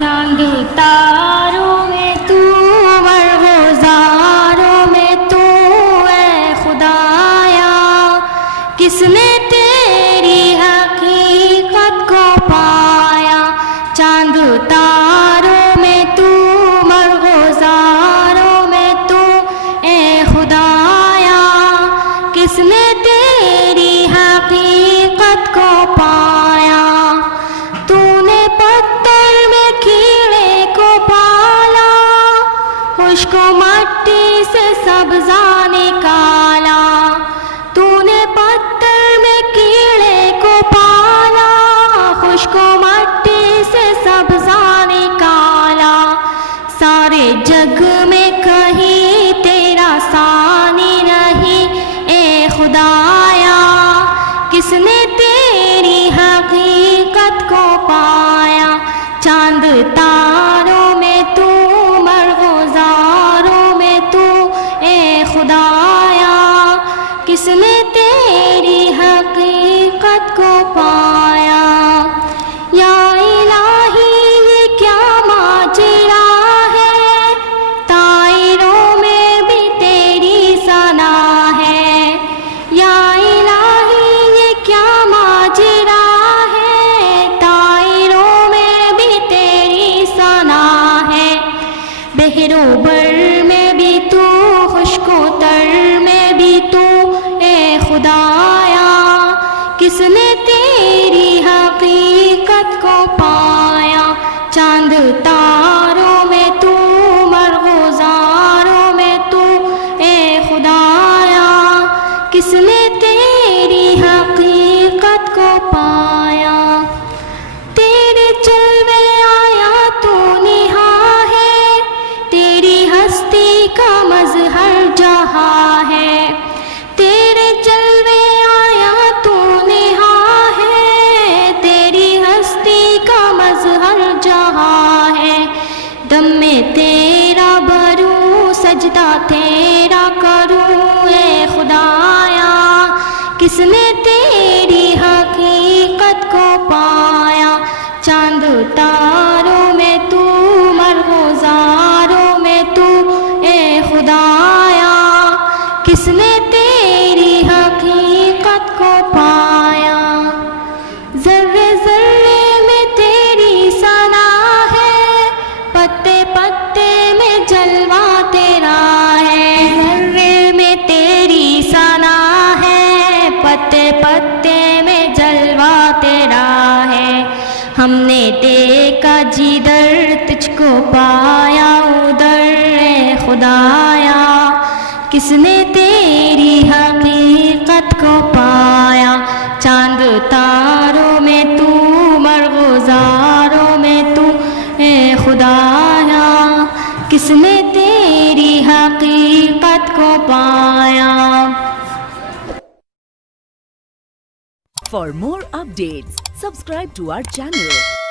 चांद तारों में तू, मरग़ज़ारों में तू, ऐ खुदाया किसने तेरी हकीकत को पाया। चांद तारों में तू, मरग़ज़ारों में तू, ऐ खुदाया किसने तेरी हकीकत को पाया। तूने पत्थर में कीड़े को पाला, खुश्क मट्टी से सब्ज़ा निकाला। तूने पत्थर में कीड़े को पाला, खुश्क मट्टी से सब्ज़ा निकाला। सारे जग में कहीं तेरा सानी नहीं, ए खुदाया किसने तेरी हकीकत को पाया। चांद तारों में तू, मरग़ज़ारों में तू, ए खुदाया किसने तेरी हकीकत को पाया। या इलाही ये क्या माजरा है, तायरों में भी तेरी सना है। या इलाही ये क्या माजरा है, तायरों में भी तेरी सना है। बहरो बर में भी तू, खुश्को तर में भी तू, ए खुदाया किसने तेरी हकीकत को पाया। चांद तारों में तू, मरग़ज़ारों में तू, ए खुदाया किसने तेरी हकीकत को पाया। तेरे जलवे आया तू निहा है, तेरी हस्ती का मज़हर जहाँ है। तेरे जलवे आया तू निहा है, तेरी हस्ती का मज़हर जहाँ है। दम में तेरा भरूं, सजदा तेरा करूं, ए खुदाया किसने तेरी हकीकत को पाया। चांद तारों में तू, मरग़ज़ारों में तू, ए खुदाया किसने तेरी हकीकत को पाया। ज़र्रे ज़र्रे में तेरी सना है, पत्ते पत्ते में जलवा तेरा है। ज़र्रे में तेरी सना है, पत्ते पत्ते में जलवा तेरा है। हमने देखा जिधर तुझको पाया उधर, ए खुदाया किसने तेरी हकीकत को पाया। चांद तारों में तू, मरग़ज़ारों में तू, ए खुदाया किसने तेरी हकीकत को पाया। For more updates, subscribe to our channel